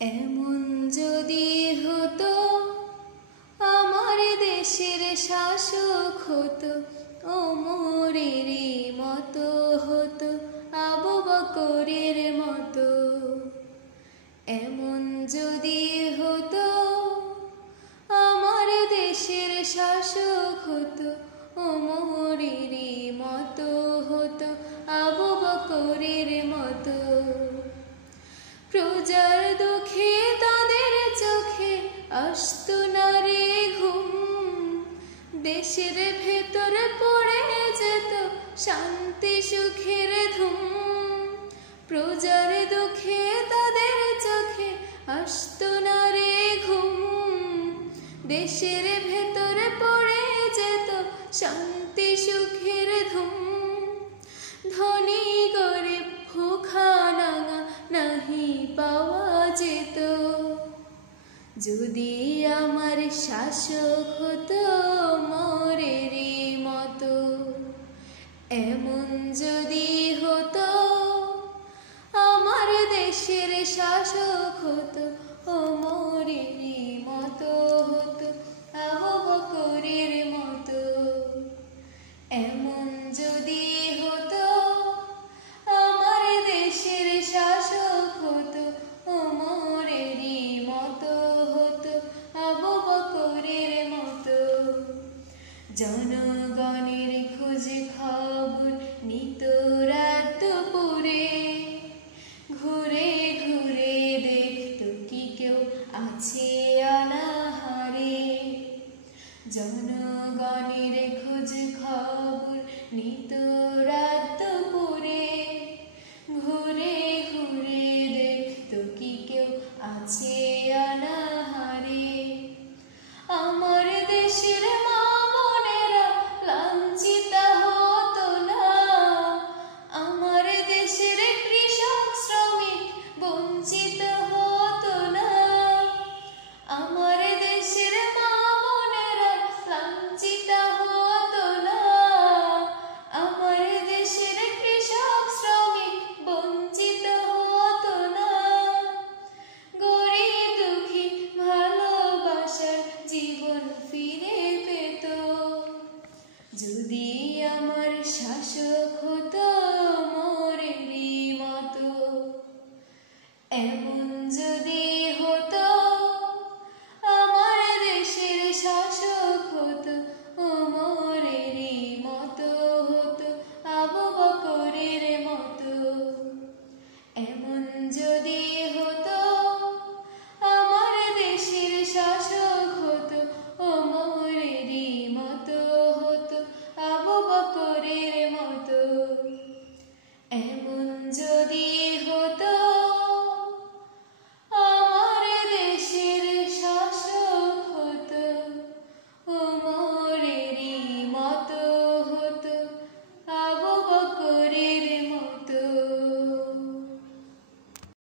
এমন যদি হতো আমার দেশের শাসক হতো ওমরেরই মতো হতো আবু বকরের মতো। এমন যদি হতো আমার দেশের শাসক হতো ওমরেরই মতো হতো আবু বকরের মতো। প্রজার দুঃখে তাদের চোখে আসতো না রে ঘুম, দেশের ভেতর পড়ে যেত শান্তি সুখের ধুম। প্রজার দুঃখে তাদের চোখে আসতো না রে ঘুম, দেশের ভেতর পড়ে যেত শান্তি সুখের ধুম। ধনী গরিব ভুখা নাঙা নাহি পাওয়া যেত যদি আমার শাসক হতো ওমরেরই মতো। এমন যদি হতো আমার দেশের শাসক হতো ওমরেরই মতো হতো আবু বকরের মতো। এমন যদি হতো আমার দেশের শাসক হতো ওমরেরই মতো হতো আবু বকরের মতো। জনগণের খোঁজ খবর নিত রাত দুপুরে, ঘুরে ঘুরে দেখতো কি কেউ আছে অনাহারে। জনগণের খোঁজ খবর নিত রাত দুপুরে, ঘুরে ঘুরে দেখতো কি কেউ আছে অনাহারে। আমার দেশের মা বোনেরা লাঞ্ছিত হতো না, আমার দেশের কৃষক শ্রমিক বঞ্চিত হতো না। আমার দেশের মা বোনেরা লাঞ্ছিত হতো না, আমার দেশের কৃষক শ্রমিক বঞ্চিত হতো না। গরিব দুঃখী ভালোবাসার জীবন ফিরে পেত যদি আমার শাসক হতো ওমরেরই মতো। এমন যদি